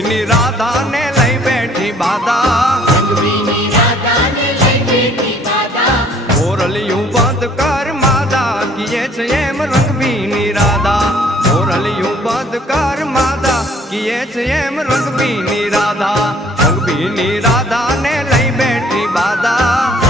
રંગભીની રાધા ને લઈ બેઠી બાધા રંગભીની રાધા ને લઈ બેઠી બાધા મોરલિયું બંધ કર માદા કિયે છે એમ રંગભીની રાધા મોરલિયું બંધ કર માદા કિયે છે એમ રંગભીની રાધા રંગભીની રાધા ને લઈ બેઠી બાધા